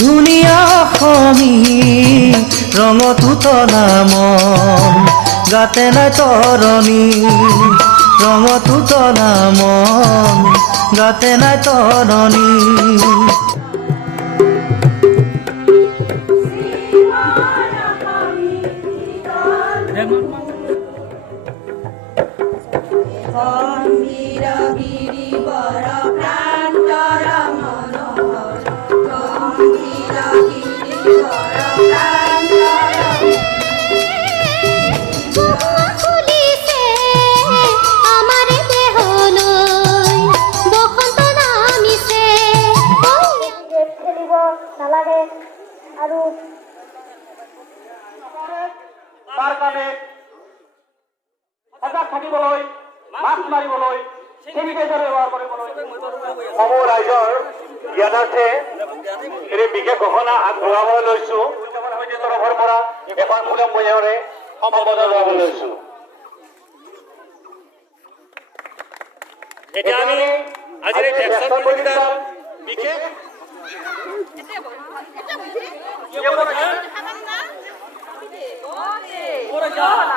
ধুনীয়া অসমী ৰঙতো তনা মন গাতে নাই তৰণী ৰঙতো তনা মন গাতে নাই তৰণী তাৰ কাৰণে সজাগ থাকিবলৈ মাস্ক মাৰিবলৈ চেনিটাইজাৰ ব্যৱহাৰ কৰিবলৈ সমূহ ৰাইজৰ জ্ঞানাৰ্থে এই বিশেষ ঘোষণা আগবঢ়াবলৈ লৈছো। সমিতিৰ তৰফৰ পৰা এখন ফুলম বজাৰে সম্বোধন জনাবলৈ লৈছো। এতিয়া আমি আজিৰ এই ভেকচিন প্ৰতিযোগিতাৰ বিশেষ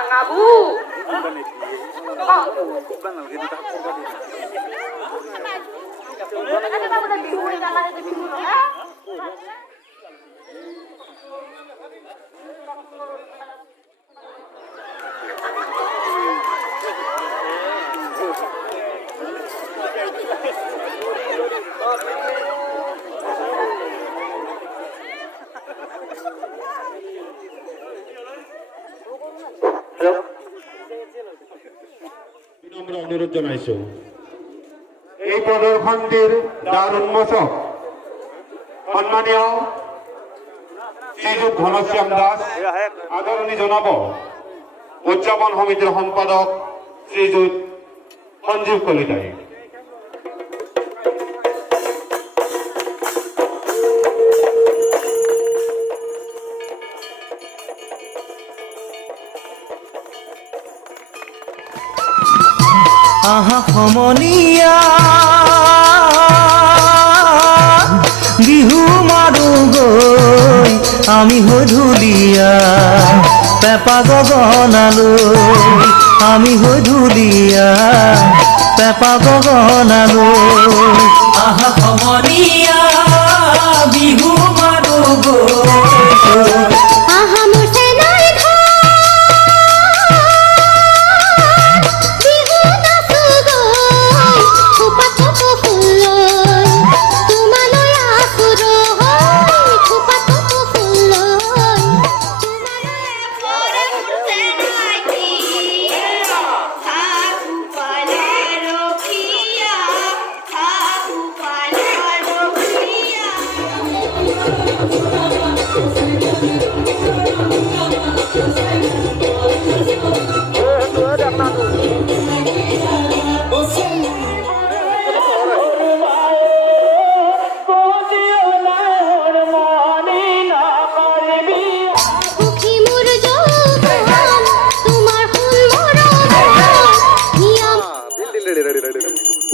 ngabu অনুৰোধ জনাইছো এই প্ৰদৰ্শনটিৰ দ্বাৰ উন্মোচক সন্মানীয় শ্ৰীযুত ঘনশ্যাম দাস আদৰণি জনাব উদযাপন সমিতিৰ সম্পাদক শ্ৰীযুত সঞ্জীৱ কলিতাই। আহা সমনীয়া বিহু মাৰো গৈ আমি হৈ ঢুলীয়া পেপা গগনালৈ আমি হৈ ঢুলীয়া পেপা গগনালৈ আহা সমনীয়া বিহু মাৰো গৈ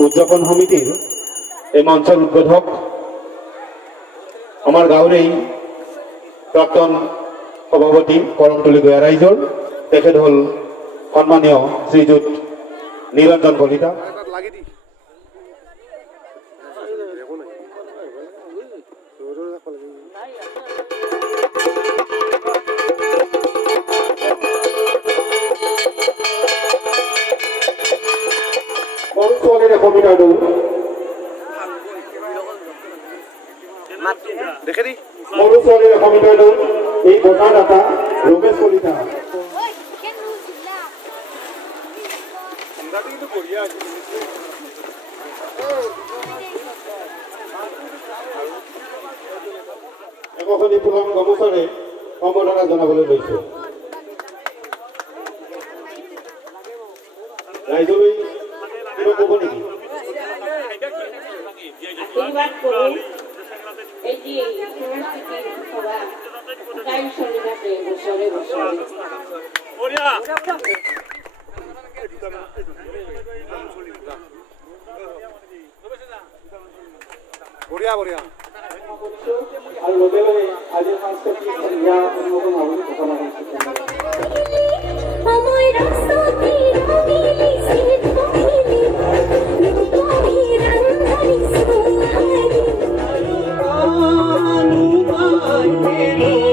উদযাপন সমিতিৰ এই মঞ্চৰ উদ্বোধক আমাৰ গাঁৱৰ এই প্ৰাক্তন সভাপতি কৰমতলী গয়া ৰাইজৰ তেখেত হ'ল সন্মানীয় শ্ৰীযুত নিৰঞ্জন কলিতা। এই বঁটাদাতা ৰমেশ কলিতা। একখনি ফুলন গামোচাৰে সম্বৰ্ধনা জনাবলৈ লৈছো। ৰাইজলৈ কিবা ক'ব নেকি? এই যে সাংস্কৃতিক সভা তাই চলি থাকে বছৰে বছৰে বঢ়িয়া বঢ়িয়া আৰু লগে লগে আজি সাংস্কৃতিক সন্ধ্যা উন্মোচন হ'ব বুলি ঘোষণা কৰিছোঁ। আমাৰ ৰাস্তাতে ৰঙিলি সিট পহিলি ৰূপমি ৰঙ্গলি সোহাৰি